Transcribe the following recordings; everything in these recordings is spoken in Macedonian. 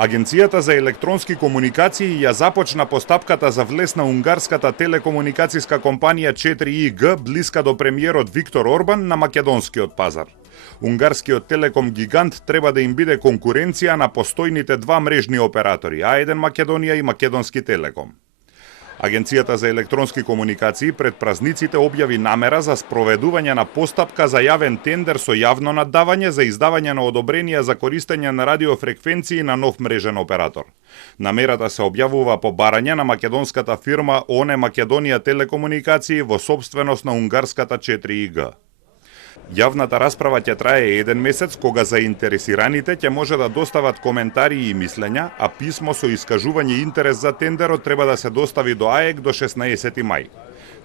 Агенцијата за електронски комуникации ја започна постапката за влез на унгарската телекомуникацијска компанија 4IG, блиска до премиерот Виктор Орбан, на македонскиот пазар. Унгарскиот телеком гигант треба да им биде конкуренција на постојните два мрежни оператори, А1 Македонија и Македонски телеком. Агенцијата за електронски комуникации пред празниците објави намера за спроведување на постапка за јавен тендер со јавно наддавање за издавање на одобренија за користење на радиофреквенции на нов мрежен оператор. Намерата се објавува по барање на македонската фирма ОНЕ Македонија телекомуникации во сопственост на унгарската 4IG. Јавната расправа ќе трае еден месец, кога заинтересираните ќе може да достават коментари и мислења, а писмо со искажување интерес за тендерот треба да се достави до АЕК до 16 мај.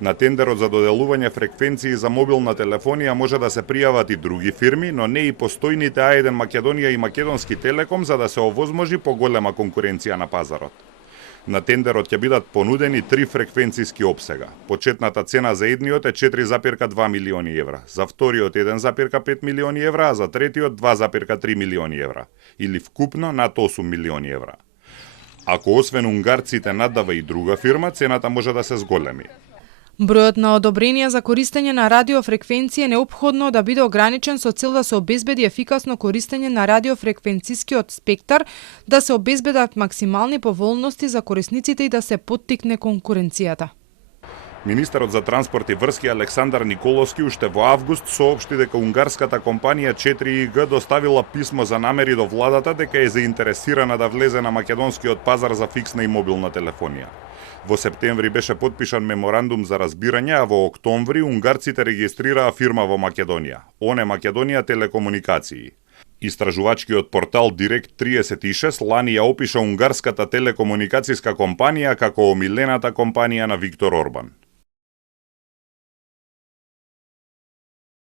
На тендерот за доделување фреквенции за мобилна телефонија може да се пријават и други фирми, но не и постојните А1 Македонија и Македонски телеком, за да се овозможи поголема конкуренција на пазарот. На тендерот ќе бидат понудени 3 фреквенцијски опсега. Почетната цена за едниот е 4,2 милиони евра, за вториот 1,5 милиони евра, а за третиот 2,3 милиони евра, или вкупно над 8 милиони евра. Ако освен унгарците наддава и друга фирма, цената може да се зголеми. Бројот на одобренија за користење на радиофреквенција е неопходно да биде ограничен со цел да се обезбеди ефикасно користење на радиофреквенцискиот спектар, да се обезбедат максимални поволности за корисниците и да се поттикне конкуренцијата. Министерот за транспорт и врски Александар Николовски уште во август соопшти дека унгарската компанија 4IG доставила писмо за намери до владата дека е заинтересирана да влезе на македонскиот пазар за фиксна и мобилна телефонија. Во септември беше потпишан меморандум за разбирање, а во октомври унгарците регистрираа фирма во Македонија, ОНЕ Македонија телекомуникации. Истражувачкиот портал Директ 36 лани ја опиша унгарската телекомуникацијска компанија како омилената компанија на Виктор Орбан.